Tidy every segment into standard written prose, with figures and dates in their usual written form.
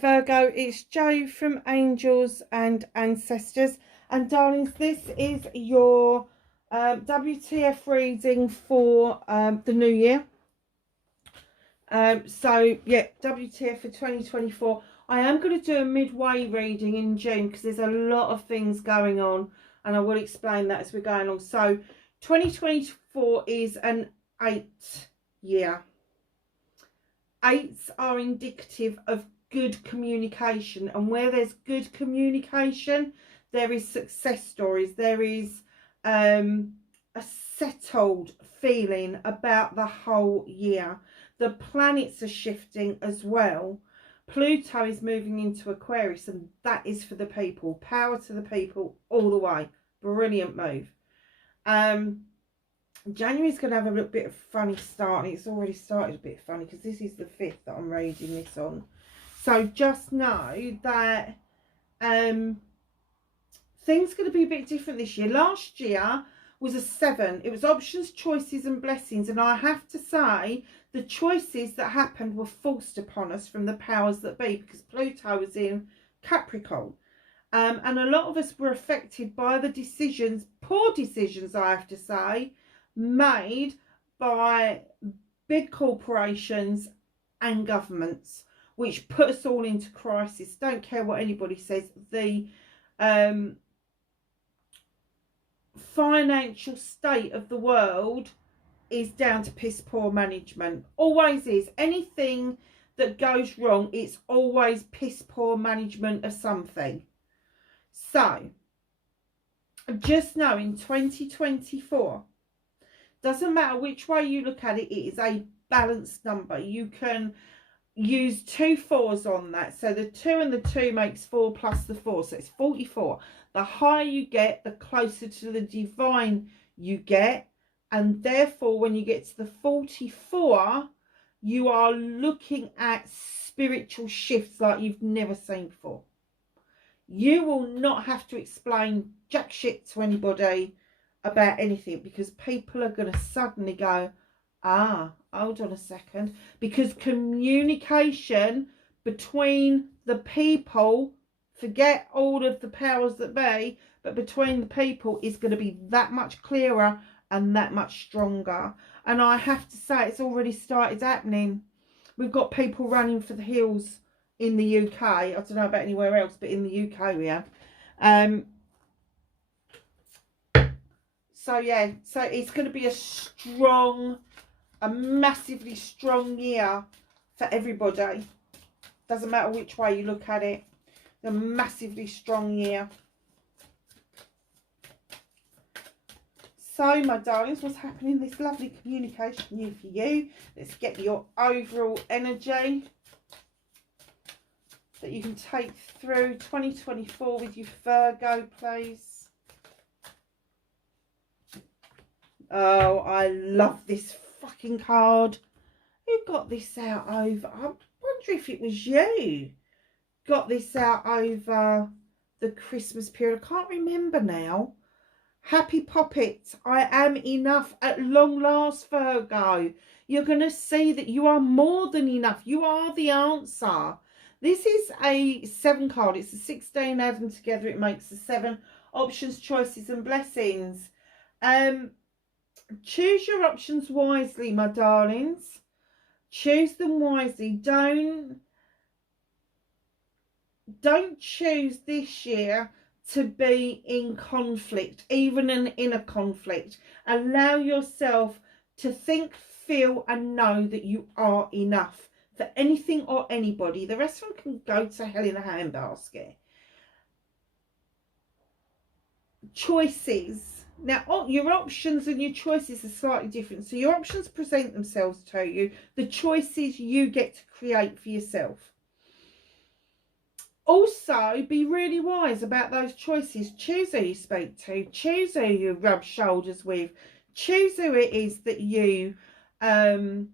Virgo, it's Jo from Angels and Ancestors, and darlings, this is your WTF reading for the new year. So yeah, WTF for 2024. I am going to do a midway reading in June because there's a lot of things going on, and I will explain that as we're going along. So 2024 is an 8 year. 8s are indicative of good communication, and where there's good communication, there is success stories. There is a settled feeling about the whole year. The planets are shifting as well. Pluto is moving into Aquarius, and that is for the people. Power to the people all the way. Brilliant move. January's going to have a little bit of funny start, and it's already started a bit funny because this is the 5th that I'm reading this on. So just know that things are going to be a bit different this year. Last year was a 7. It was options, choices and blessings, and I have to say the choices that happened were forced upon us from the powers that be, because Pluto was in Capricorn. And a lot of us were affected by the decisions, poor decisions I have to say, made by big corporations and governments, which put us all into crisis. Don't care what anybody says. The financial state of the world is down to piss poor management. Always is. Anything that goes wrong, it's always piss poor management of something. So just know in 2024, doesn't matter which way you look at it, it is a balanced number. You can use 2 4s on that. So the 2 and the 2 makes 4 plus the 4. So it's 44. The higher you get, the closer to the divine you get. And therefore, when you get to the 44, you are looking at spiritual shifts like you've never seen before. You will not have to explain jack shit to anybody about anything, because people are going to suddenly go, hold on a second, because communication between the people, forget all of the powers that be, but between the people is going to be that much clearer and that much stronger. And I have to say, it's already started happening. We've got people running for the hills in the UK. I don't know about anywhere else, but in the UK we have. So yeah, so it's going to be a massively strong year for everybody. Doesn't matter which way you look at it. A massively strong year. So my darlings, what's happening in this lovely communication year for you? Let's get your overall energy that you can take through 2024 with you Virgo, please. Oh, I love this fucking card. Who got this out over? I wonder if it was you. Got this out over the Christmas period. I can't remember now. Happy Poppet. I am enough at long last, Virgo. You're going to see that you are more than enough. You are the answer. This is a 7 card. It's a 16. Add them together, it makes a 7. Options, choices and blessings. Choose your options wisely, my darlings. Choose them wisely. Don't choose this year to be in conflict, even an inner conflict. Allow yourself to think, feel and know that you are enough for anything or anybody. The rest of them can go to hell in a handbasket. Choices. Now, your options and your choices are slightly different. So your options present themselves to you. The choices you get to create for yourself. Also, be really wise about those choices. Choose who you speak to. Choose who you rub shoulders with. Choose who it is that you have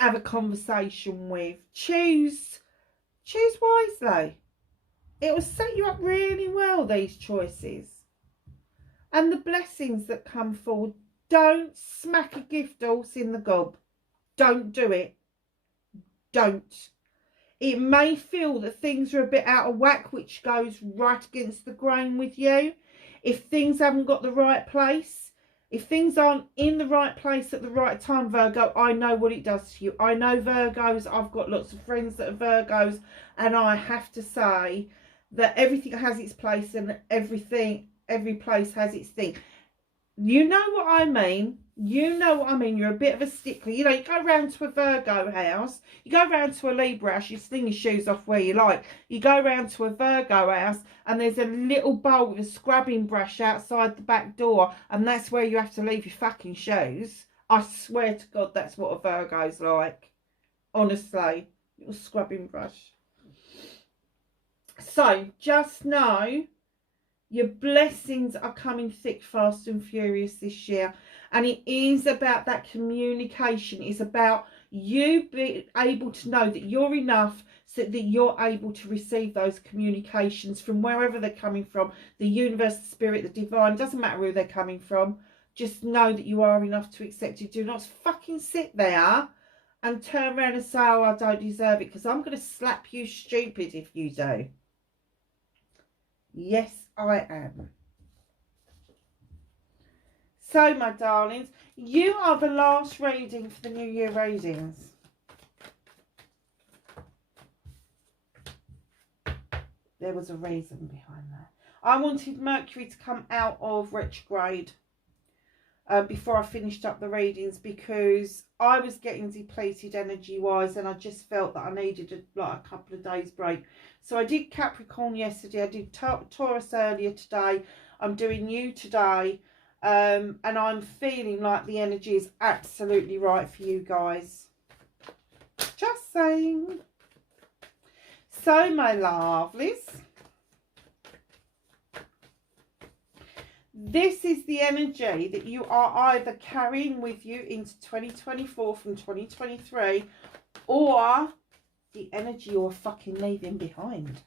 a conversation with. Choose wisely. It will set you up really well, these choices. And the blessings that come forward. Don't smack a gift horse in the gob. Don't do it. Don't. It may feel that things are a bit out of whack, which goes right against the grain with you. If things haven't got the right place, if things aren't in the right place at the right time, Virgo, I know what it does to you. I know Virgos. I've got lots of friends that are Virgos, and I have to say that everything has its place and every place has its thing. You know what I mean. You know what I mean. You're a bit of a stickler. You know, you go round to a Virgo house. You go round to a Libra house. You sling your shoes off where you like. You go round to a Virgo house and there's a little bowl with a scrubbing brush outside the back door. And that's where you have to leave your fucking shoes. I swear to God, that's what a Virgo's like. Honestly. Little scrubbing brush. So, just know your blessings are coming thick, fast and furious this year. And it is about that communication. It's about you being able to know that you're enough so that you're able to receive those communications from wherever they're coming from. The universe, the spirit, the divine. Doesn't matter who they're coming from. Just know that you are enough to accept it. Do not fucking sit there and turn around and say, oh, I don't deserve it. Because I'm going to slap you stupid if you do. Yes, I am. So, my darlings, you are the last reading for the New Year readings. There was a reason behind that. I wanted Mercury to come out of retrograde before I finished up the readings, because I was getting depleted energy-wise and I just felt that I needed a couple of days break. So I did Capricorn yesterday, I did Taurus earlier today, I'm doing you today, and I'm feeling like the energy is absolutely right for you guys. Just saying. So, my lovelies, this is the energy that you are either carrying with you into 2024 from 2023, or the energy you're fucking leaving behind,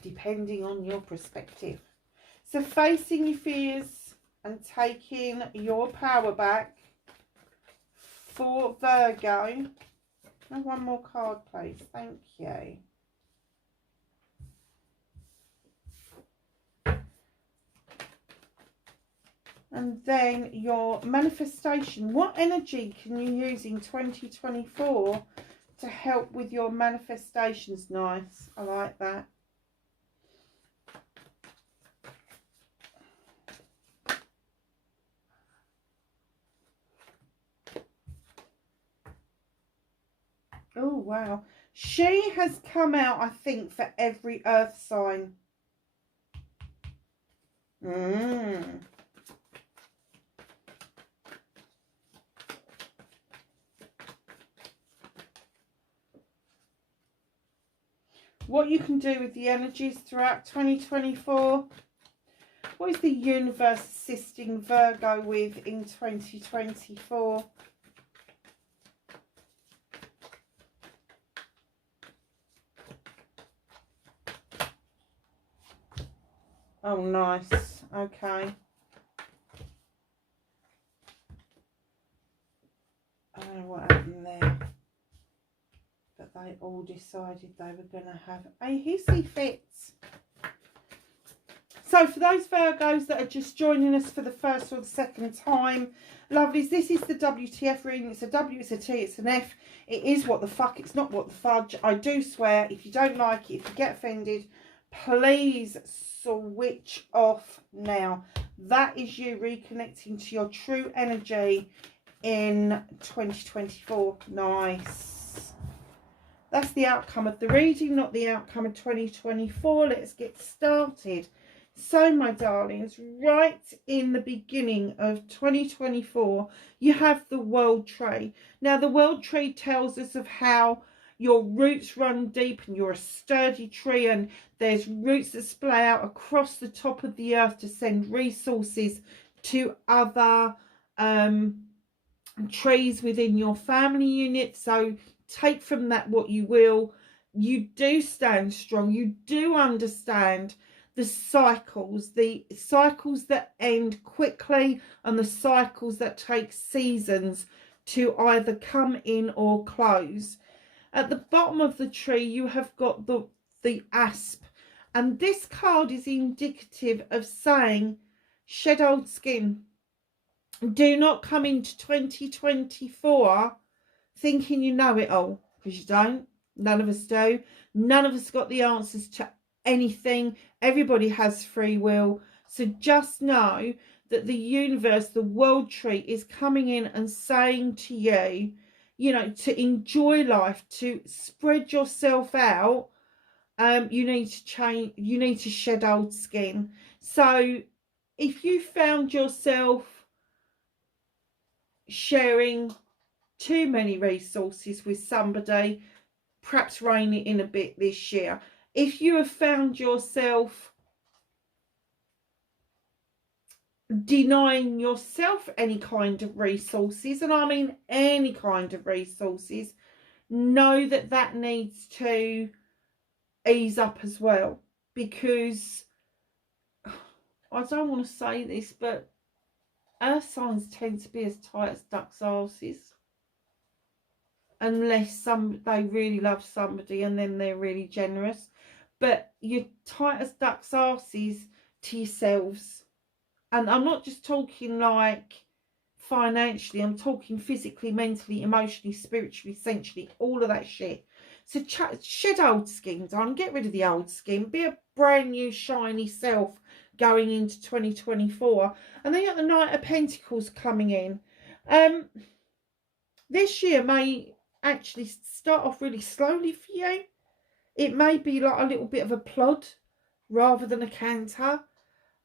depending on your perspective. So facing your fears and taking your power back for Virgo. And one more card, please. Thank you. And then your manifestation. What energy can you use in 2024 to help with your manifestations? Nice. I like that. Oh, wow. She has come out, I think, for every earth sign. What you can do with the energies throughout 2024. What is the universe assisting Virgo with in 2024? Oh, nice. Okay. I don't know what happened there. But they all decided they were going to have a hissy fit. So for those Virgos that are just joining us for the first or the second time, lovelies, this is the WTF reading. It's a W, it's a T, it's an F. It is what the fuck, it's not what the fudge. I do swear, if you don't like it, if you get offended, please switch off now. That is you reconnecting to your true energy in 2024. Nice. That's the outcome of the reading, not the outcome of 2024. Let's get started. So, my darlings, right in the beginning of 2024, you have the World Tree. Now, the World Tree tells us of how your roots run deep and you're a sturdy tree, and there's roots that splay out across the top of the earth to send resources to other trees within your family unit. So take from that what you will. You do stand strong. You do understand the cycles that end quickly and the cycles that take seasons to either come in or close. At the bottom of the tree, you have got the asp. And this card is indicative of saying, shed old skin. Do not come into 2024 thinking you know it all, because you don't. None of us do. None of us got the answers to anything. Everybody has free will. So just know that the universe, the world tree, is coming in and saying to you, you know, to enjoy life, to spread yourself out. You need to change, you need to shed old skin. So if you found yourself sharing too many resources with somebody, perhaps rein it in a bit this year. If you have found yourself denying yourself any kind of resources, and I mean any kind of resources, know that that needs to ease up as well, because I don't want to say this, but earth signs tend to be as tight as ducks' arses, unless they really love somebody and then they're really generous. But you're tight as ducks' arses to yourselves. And I'm not just talking like financially, I'm talking physically, mentally, emotionally, spiritually, sensually, all of that shit. So shed old skin, darling. Get rid of the old skin. Be a brand new, shiny self going into 2024. And then you got the Knight of Pentacles coming in. This year may actually start off really slowly for you. It may be like a little bit of a plod rather than a canter.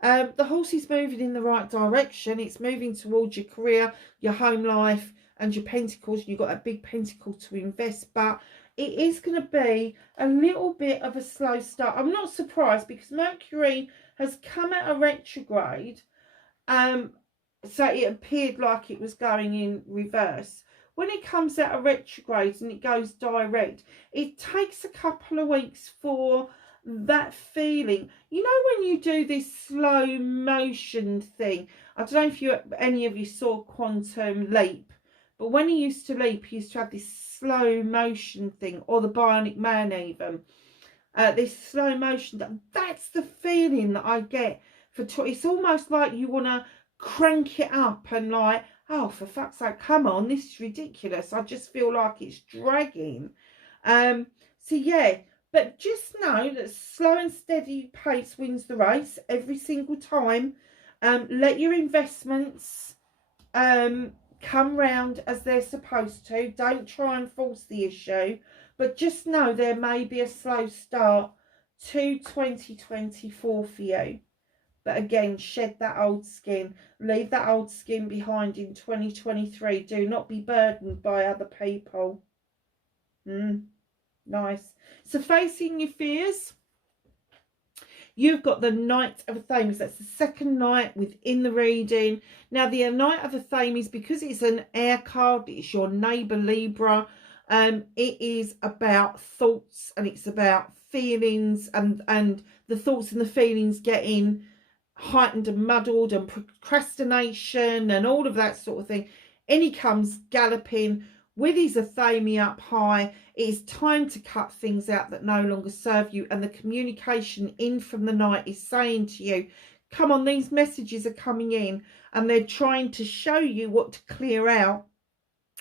The horse is moving in the right direction. It's moving towards your career, your home life, and your pentacles. You've got a big pentacle to invest, but it is going to be a little bit of a slow start. I'm not surprised, because Mercury has come out of retrograde. So it appeared like it was going in reverse. When it comes out of retrograde and it goes direct, it takes a couple of weeks for that feeling. You know, when you do this slow motion thing, I don't know if any of you saw Quantum Leap, but when he used to leap, he used to have this slow motion thing, or the Bionic Man even. This slow motion, that's the feeling that I get for it's almost like you want to crank it up and like, oh, for fuck's sake, come on, this is ridiculous. I just feel like it's dragging. So yeah, but just know that slow and steady pace wins the race every single time. Let your investments come round as they're supposed to. Don't try and force the issue, but just know there may be a slow start to 2024 for you. But again, shed that old skin. Leave that old skin behind in 2023. Do not be burdened by other people. Nice. So facing your fears, you've got the Knight of Thames. That's the second knight within the reading. Now, the Knight of the Thames, because it's an air card, it's your neighbour Libra. It is about thoughts, and it's about feelings, and the thoughts and the feelings getting heightened and muddled, and procrastination and all of that sort of thing. And he comes galloping with his Athame up high. It is time to cut things out that no longer serve you, and the communication in from the Knight is saying to you, come on, these messages are coming in, and they're trying to show you what to clear out,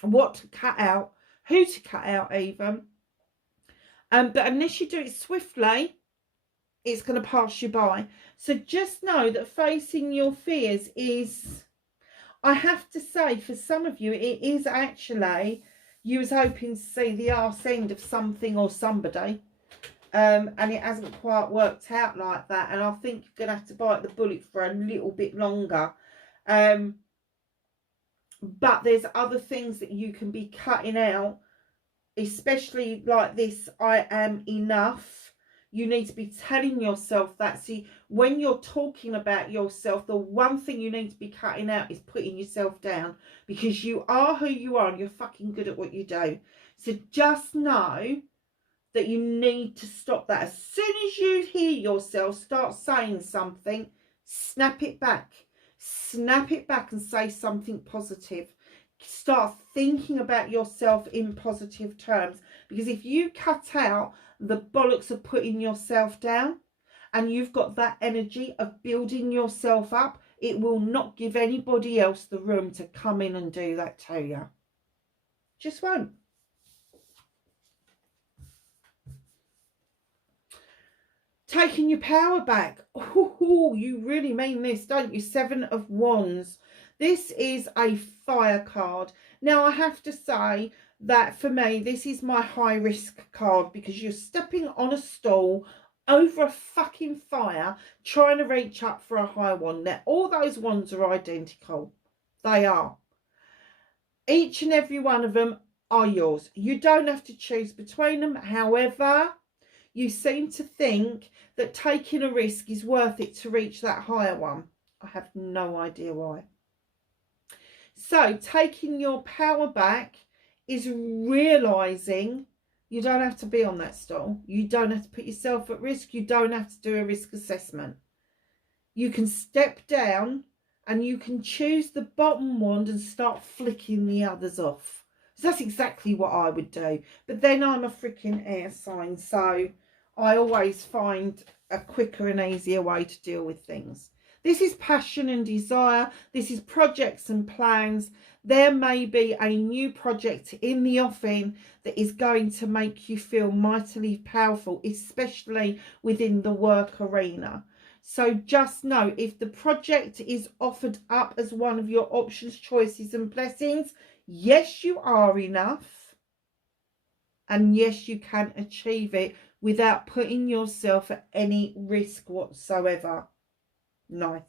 what to cut out, who to cut out even. But unless you do it swiftly, it's going to pass you by. So just know that facing your fears is, I have to say, for some of you, it is actually, you was hoping to see the arse end of something or somebody, and it hasn't quite worked out like that. And I think you're going to have to bite the bullet for a little bit longer. But there's other things that you can be cutting out, especially like this, I am enough. You need to be telling yourself that. See, when you're talking about yourself, the one thing you need to be cutting out is putting yourself down, because you are who you are and you're fucking good at what you do. So just know that you need to stop that. As soon as you hear yourself start saying something, snap it back. Snap it back and say something positive. start thinking about yourself in positive terms. Because if you cut out the bollocks of putting yourself down and you've got that energy of building yourself up, it will not give anybody else the room to come in and do that to you. Just won't. Taking your power back. Oh, you really mean this, don't you? 7 of Wands. This is a fire card. Now, I have to say that for me, this is my high risk card, because you're stepping on a stool over a fucking fire trying to reach up for a high wand. Now, all those wands are identical. They are. Each and every one of them are yours. You don't have to choose between them. However, you seem to think that taking a risk is worth it to reach that higher one. I have no idea why. So taking your power back is realising you don't have to be on that stool. You don't have to put yourself at risk. You don't have to do a risk assessment. You can step down and you can choose the bottom wand and start flicking the others off. So that's exactly what I would do. But then I'm a freaking air sign, so I always find a quicker and easier way to deal with things. This is passion and desire. This is projects and plans. There may be a new project in the offing that is going to make you feel mightily powerful, especially within the work arena. So just know, if the project is offered up as one of your options, choices and blessings, yes, you are enough. And yes, you can achieve it without putting yourself at any risk whatsoever. Nice.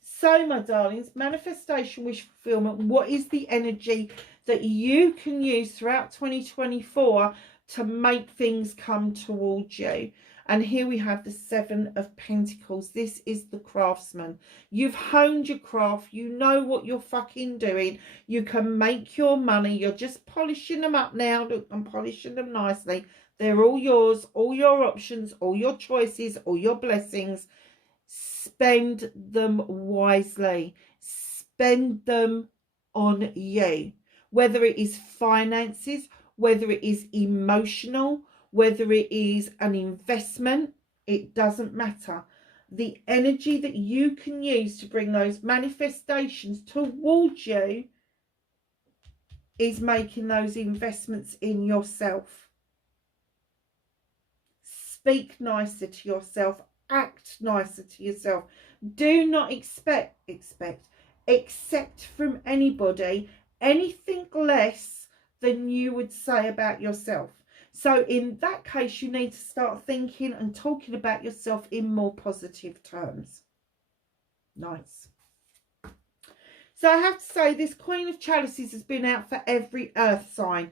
So, my darlings, manifestation, wish fulfillment. What is the energy that you can use throughout 2024 to make things come towards you? And here we have the 7 of Pentacles. This is the craftsman. You've honed your craft. You know what you're fucking doing. You can make your money. You're just polishing them up now. Look, I'm polishing them nicely. They're all yours, all your options, all your choices, all your blessings. Spend them wisely. Spend them on you. Whether it is finances, whether it is emotional, whether it is an investment, it doesn't matter. The energy that you can use to bring those manifestations towards you is making those investments in yourself. Speak nicer to yourself. Act nicer to yourself. Do not accept from anybody anything less than you would say about yourself. So in that case, you need to start thinking and talking about yourself in more positive terms. Nice. So I have to say, this Queen of Chalices has been out for every earth sign.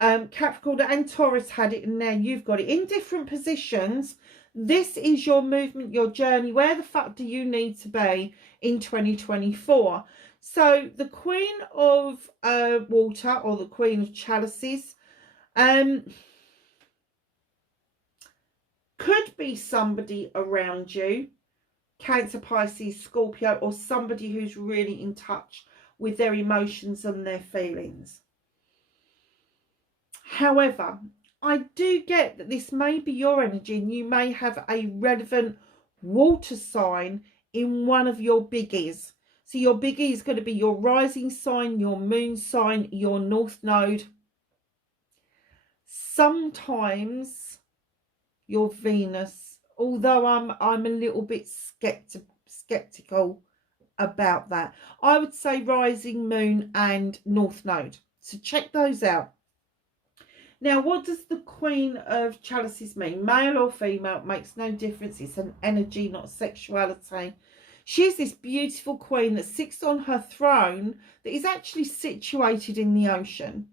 Capricorn and Taurus had it, and now you've got it in different positions. This is your movement, your journey. Where the fuck do you need to be in 2024? So the Queen of Water, or the Queen of Chalices, could be somebody around you, Cancer, Pisces, Scorpio, or somebody who's really in touch with their emotions and their feelings. However, I do get that this may be your energy, and you may have a relevant water sign in one of your biggies. So your biggie is going to be your rising sign, your moon sign, your north node. Sometimes your Venus, although I'm a little bit skeptical about that. I would say rising, moon and north node. So check those out. Now, what does the Queen of Chalices mean? Male or female, it makes no difference. It's an energy, not sexuality. She's this beautiful queen that sits on her throne that is actually situated in the ocean.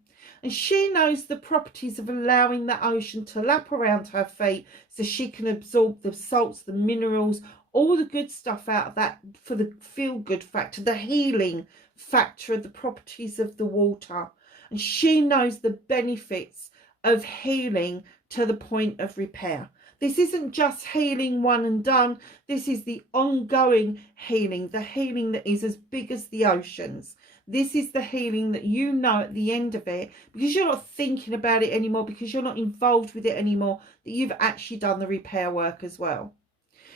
And she knows the properties of allowing that ocean to lap around her feet so she can absorb the salts, the minerals, all the good stuff out of that for the feel-good factor, the healing factor of the properties of the water. And she knows the benefits of healing to the point of repair. This isn't just healing one and done. This is the ongoing healing, the healing that is as big as the oceans. This is the healing that you know at the end of it, because you're not thinking about it anymore, because you're not involved with it anymore, that you've actually done the repair work as well.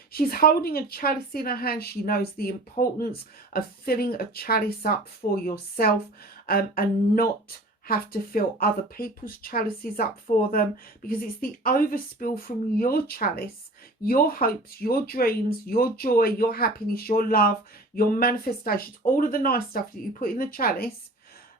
She's holding a chalice in her hand. She knows the importance of filling a chalice up for yourself, and not have to fill other people's chalices up for them, because it's the overspill from your chalice, your hopes, your dreams, your joy, your happiness, your love, your manifestations, all of the nice stuff that you put in the chalice.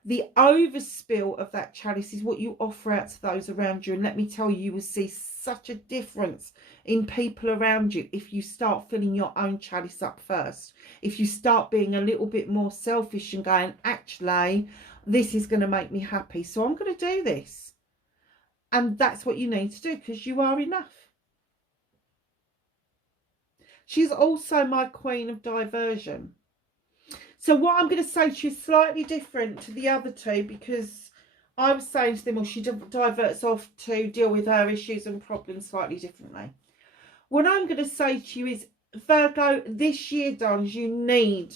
The overspill of that chalice is what you offer out to those around you. And let me tell you, you will see such a difference in people around you if you start filling your own chalice up first. If you start being a little bit more selfish and going, actually, this is going to make me happy, so I'm going to do this. And that's what you need to do, because you are enough. She's also my queen of diversion. So what I'm going to say to you is slightly different to the other two, because I was saying to them, well, she diverts off to deal with her issues and problems slightly differently. What I'm going to say to you is, Virgo, this year, darlings, you need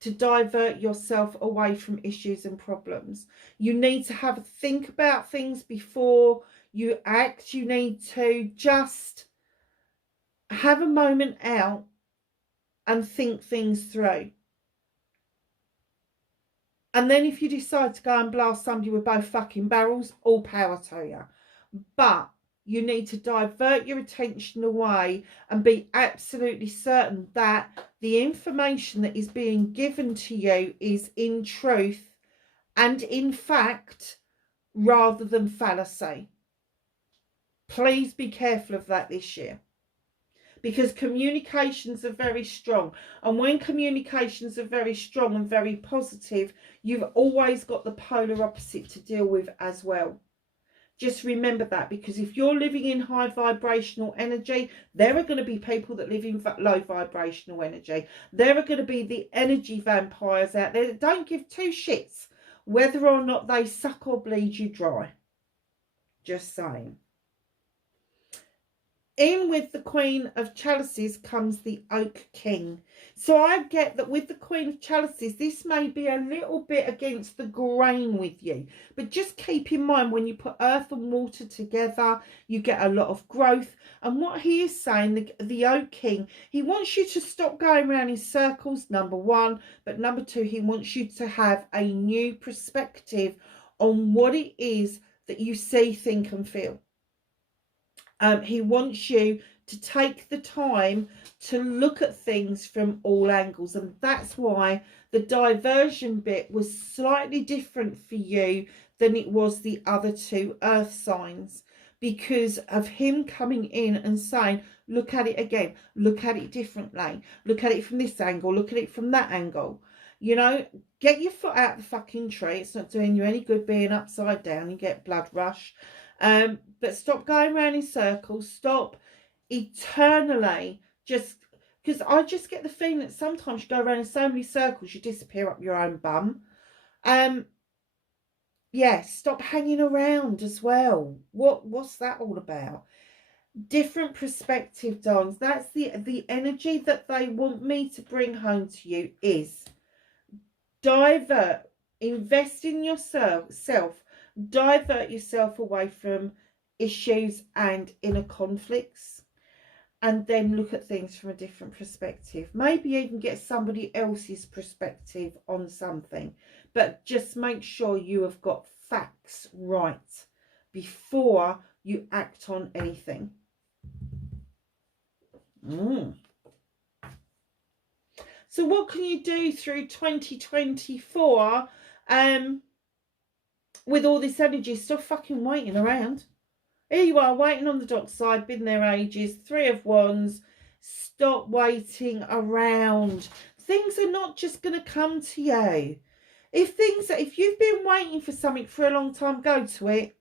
to divert yourself away from issues and problems. You need to have a think about things before you act. You need to just have a moment out and think things through. And then if you decide to go and blast somebody with both fucking barrels, all power to you. But you need to divert your attention away and be absolutely certain that the information that is being given to you is in truth and in fact rather than fallacy. Please be careful of that this year, because communications are very strong. And when communications are very strong and very positive, you've always got the polar opposite to deal with as well. Just remember that, because if you're living in high vibrational energy, there are going to be people that live in low vibrational energy. There are going to be the energy vampires out there that don't give two shits whether or not they suck or bleed you dry. Just saying. In with the Queen of Chalices comes the Oak King. So I get that with the Queen of Chalices, this may be a little bit against the grain with you. But just keep in mind, when you put earth and water together, you get a lot of growth. And what he is saying, the Oak King, he wants you to stop going around in circles, number one. But number two, he wants you to have a new perspective on what it is that you see, think and feel. He wants you to take the time to look at things from all angles. And that's why the diversion bit was slightly different for you than it was the other two earth signs, because of him coming in and saying, look at it again, look at it differently, look at it from this angle, look at it from that angle. You know, get your foot out of the fucking tree. It's not doing you any good being upside down and get blood rush. But stop going around in circles. Stop eternally, just because I just get the feeling that sometimes you go around in so many circles you disappear up your own bum. Yeah, stop hanging around as well. What's that all about? Different perspective, darlings. That's the energy that they want me to bring home to you is divert, invest in yourself, divert yourself away from issues and inner conflicts, and then look at things from a different perspective. Maybe even get somebody else's perspective on something, but just make sure you have got facts right before you act on anything. So what can you do through 2024 with all this energy? Stop fucking waiting around. Here you are, waiting on the dockside, been there ages. 3 of Wands. Stop waiting around. Things are not just going to come to you. If you've been waiting for something for a long time, go to it.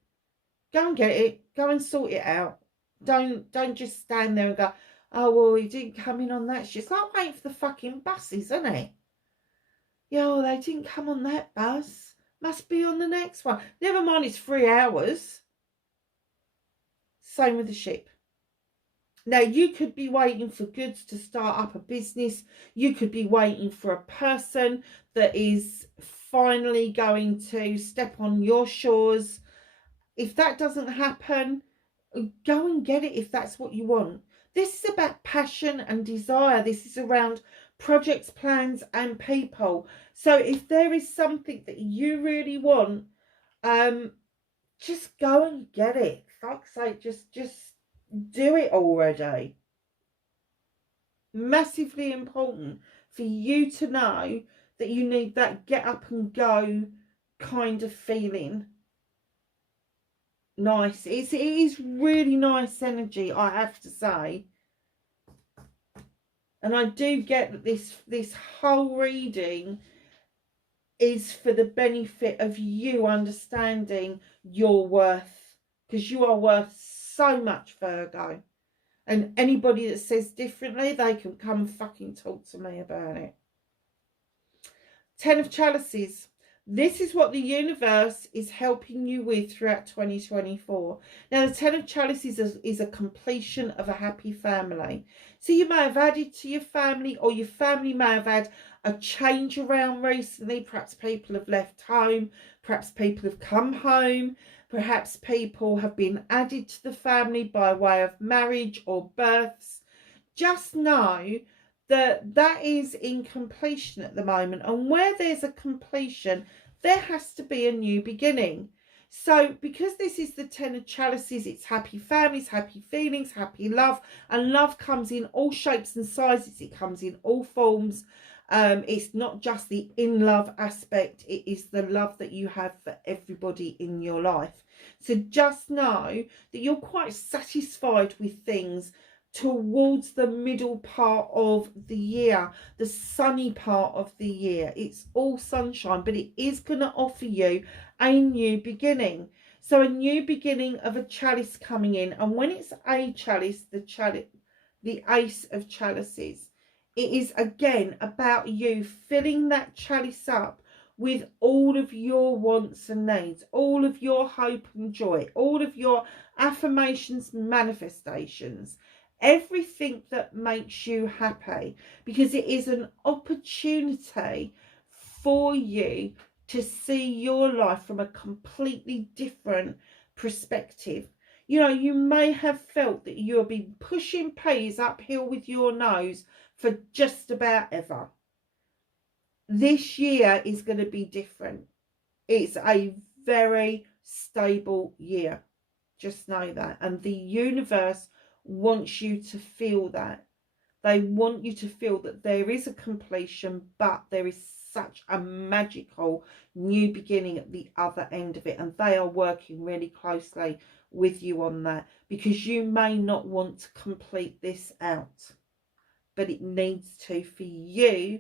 Go and get it. Go and sort it out. Don't just stand there and go, oh, well, he didn't come in on that. It's just like waiting for the fucking buses, isn't it? Yeah, well, they didn't come on that bus. Must be on the next one. Never mind, it's 3 hours. Same with the ship. Now, you could be waiting for goods to start up a business. You could be waiting for a person that is finally going to step on your shores. If that doesn't happen, go and get it if that's what you want. This is about passion and desire. This is around projects, plans, and people. So if there is something that you really want, just go and get it. Fuck's sake, just do it already. Massively important for you to know that you need that get up and go kind of feeling. Nice. It is really nice energy, I have to say. And I do get that this whole reading is for the benefit of you understanding your worth, because you are worth so much, Virgo. And anybody that says differently, they can come fucking talk to me about it. 10 of Chalices. This is what the universe is helping you with throughout 2024. Now, the 10 of Chalices is a completion of a happy family. So you may have added to your family, or your family may have had a change around recently. Perhaps people have left home. Perhaps people have come home. Perhaps people have been added to the family by way of marriage or births. Just know that is in completion at the moment, and where there's a completion, there has to be a new beginning. So because this is the 10 of Chalices, it's happy families, happy feelings, happy love, and love comes in all shapes and sizes. It comes in all forms. It's not just the in love aspect, it is the love that you have for everybody in your life. So just know that you're quite satisfied with things towards the middle part of the year, the sunny part of the year. It's all sunshine, but it is going to offer you a new beginning. So a new beginning of a chalice coming in, and when it's a chalice, the Ace of Chalices, it is again about you filling that chalice up with all of your wants and needs, all of your hope and joy, all of your affirmations, manifestations, everything that makes you happy, because it is an opportunity for you to see your life from a completely different perspective. You know, you may have felt that you'll be pushing peas uphill with your nose for just about ever. This year is going to be different. It's a very stable year. Just know that. And the universe wants you to feel that. They want you to feel that there is a completion, but there is such a magical new beginning at the other end of it. And they are working really closely with you on that, because you may not want to complete this out, but it needs to, for you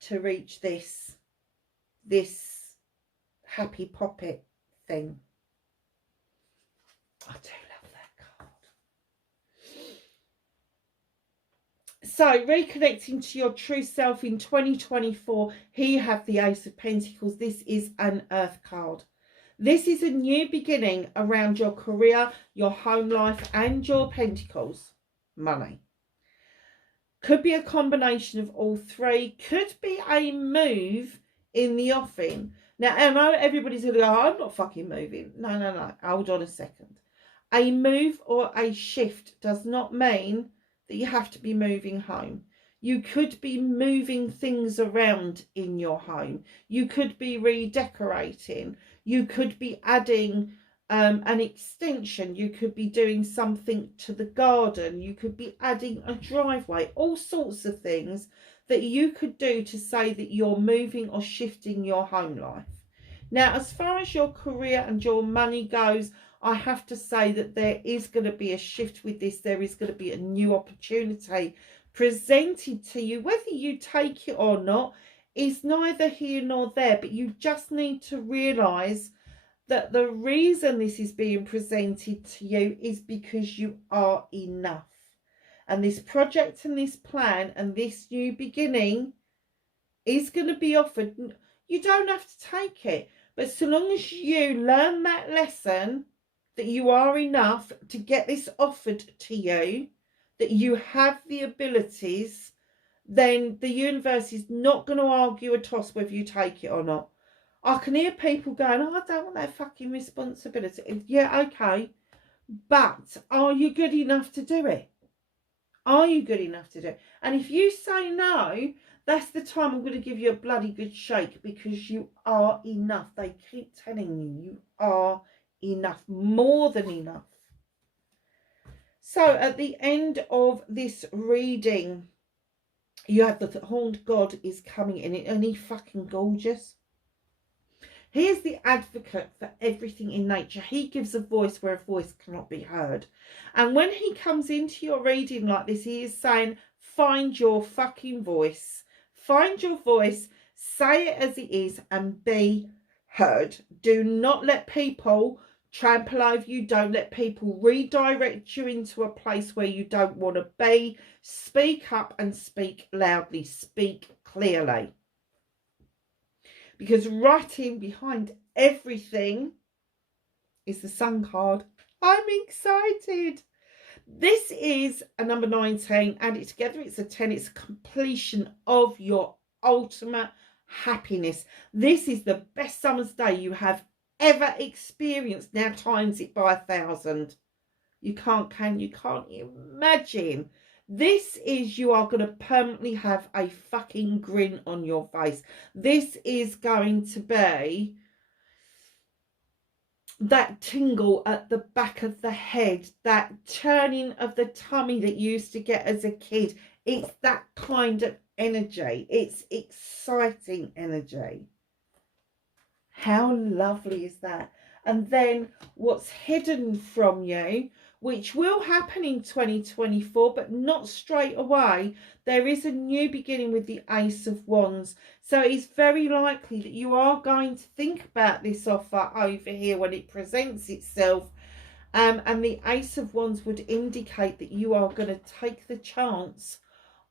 to reach this happy poppet thing. I do love that card. So, reconnecting to your true self in 2024, here you have the Ace of Pentacles. This is an Earth card. This is a new beginning around your career, your home life, and your pentacles. Money. Could be a combination of all three. Could be a move in the offing. Now, I know everybody's going to go, oh, I'm not fucking moving. No. Hold on a second. A move or a shift does not mean that you have to be moving home. You could be moving things around in your home. You could be redecorating. You could be adding an extension. You could be doing something to the garden. You could be adding a driveway. All sorts of things that you could do to say that you're moving or shifting your home life. Now, as far as your career and your money goes, I have to say that there is going to be a shift with this. There is going to be a new opportunity presented to you. Whether you take it or not is neither here nor there, but you just need to realise that the reason this is being presented to you is because you are enough. And this project and this plan and this new beginning is going to be offered. You don't have to take it, but so long as you learn that lesson, that you are enough to get this offered to you, that you have the abilities, then the universe is not going to argue a toss whether you take it or not. I can hear people going, oh, I don't want that fucking responsibility. Yeah, okay. But are you good enough to do it? Are you good enough to do it? And if you say no, that's the time I'm going to give you a bloody good shake, because you are enough. They keep telling you, you are enough, more than enough. So at the end of this reading, you have the Horned God is coming in. Isn't he fucking gorgeous? He is the advocate for everything in nature. He gives a voice where a voice cannot be heard. And when he comes into your reading like this, he is saying, find your fucking voice. Find your voice, say it as it is, and be heard. Do not let people trample over you. Don't let people redirect you into a place where you don't want to be. Speak up and speak loudly. Speak clearly. Because right in behind everything is the Sun card. I'm excited. This is a number 19. Add it together, it's a 10. It's completion of your ultimate happiness. This is the best summer's day you have ever experienced. Now times it by 1,000. You can't imagine. This is, you are going to permanently have a fucking grin on your face. This is going to be that tingle at the back of the head, that turning of the tummy that you used to get as a kid. It's that kind of energy. It's exciting energy. How lovely is that? And then what's hidden from you, which will happen in 2024, but not straight away. There is a new beginning with the Ace of Wands. So it's very likely that you are going to think about this offer over here when it presents itself. And the Ace of Wands would indicate that you are going to take the chance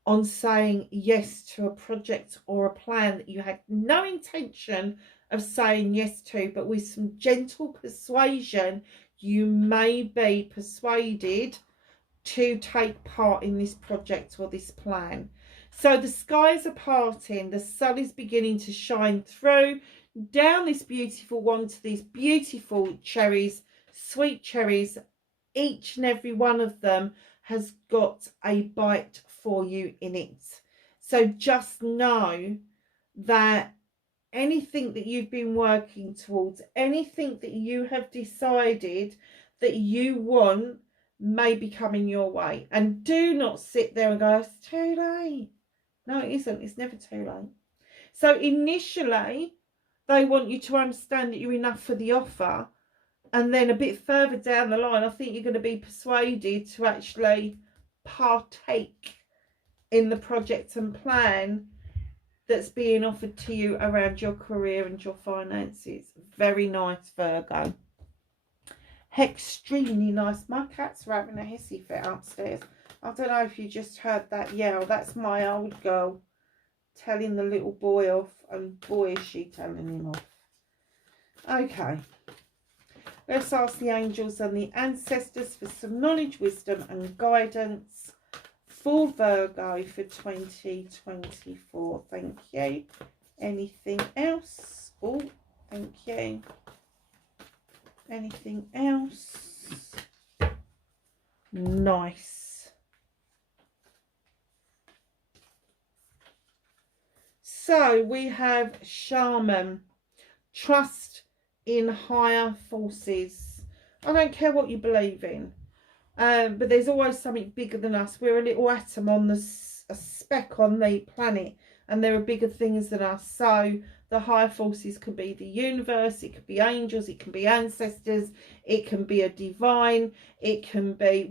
on saying yes to a project or a plan that you had no intention of saying yes to, but with some gentle persuasion, you may be persuaded to take part in this project or this plan. So the skies are parting, the sun is beginning to shine through down this beautiful wand to these beautiful cherries, sweet cherries. Each and every one of them has got a bite for you in it. So just know that anything that you've been working towards, anything that you have decided that you want, may be coming your way. And do not sit there and go, it's too late. No, it isn't. It's never too late. So initially, they want you to understand that you're enough for the offer. And then a bit further down the line, I think you're going to be persuaded to actually partake in the project and plan that's being offered to you around your career and your finances. Very nice, Virgo. Extremely nice. My cats are having a hissy fit upstairs. I don't know if you just heard that yell. That's my old girl telling the little boy off, and boy is she telling him off. Okay. Let's ask the angels and the ancestors for some knowledge, wisdom and guidance for Virgo for 2024. Thank you. Anything else? Oh, thank you. Anything else? Nice. So we have Shaman. Trust in higher forces. I don't care what you believe in. But there's always something bigger than us. We're a little atom on a speck on the planet, and there are bigger things than us. So the higher forces could be the universe, it could be angels, it can be ancestors, it can be a divine, it can be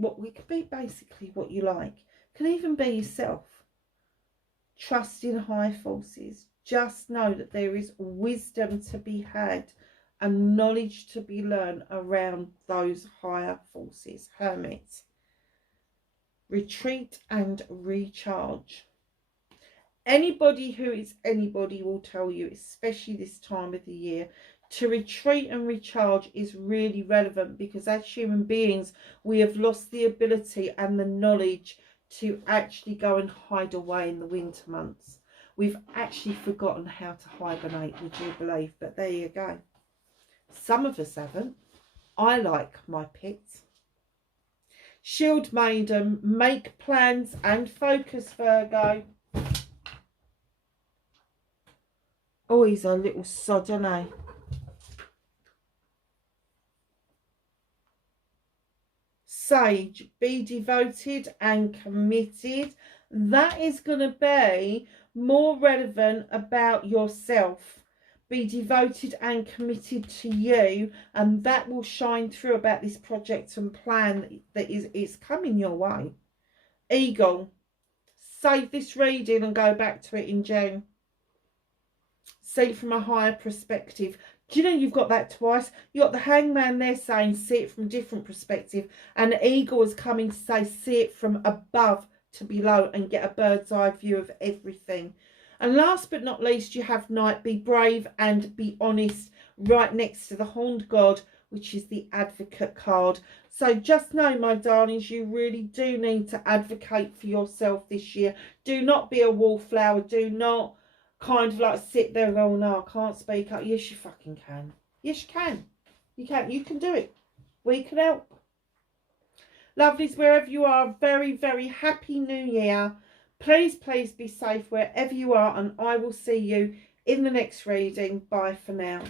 basically what you like. It can even be yourself. Trust in higher forces. Just know that there is wisdom to be had and knowledge to be learned around those higher forces. Hermit. Retreat and recharge. Anybody who is anybody will tell you, especially this time of the year, to retreat and recharge is really relevant, because as human beings, we have lost the ability and the knowledge to actually go and hide away in the winter months. We've actually forgotten how to hibernate, would you believe? But there you go. Some of us haven't. I like my pits. Shield Maiden, make plans and focus, Virgo. Oh, he's a little sod, isn't he? Sage, be devoted and committed. That is going to be more relevant about yourself. Be devoted and committed to you, and that will shine through about this project and plan that is coming your way. Eagle, save this reading and go back to it in June. See it from a higher perspective. Do you know you've got that twice? You've got the Hangman there saying see it from a different perspective, and the Eagle is coming to say see it from above to below and get a bird's eye view of everything. And last but not least, you have Knight, be brave and be honest, right next to the Horned God, which is the Advocate card. So just know, my darlings, you really do need to advocate for yourself this year. Do not be a wallflower. Do not kind of like sit there and go, oh, no, I can't speak up. Yes, you fucking can. Yes, you can. You can. You can do it. We can help. Lovelies, wherever you are, very, very happy New Year. Please, please be safe wherever you are, and I will see you in the next reading. Bye for now.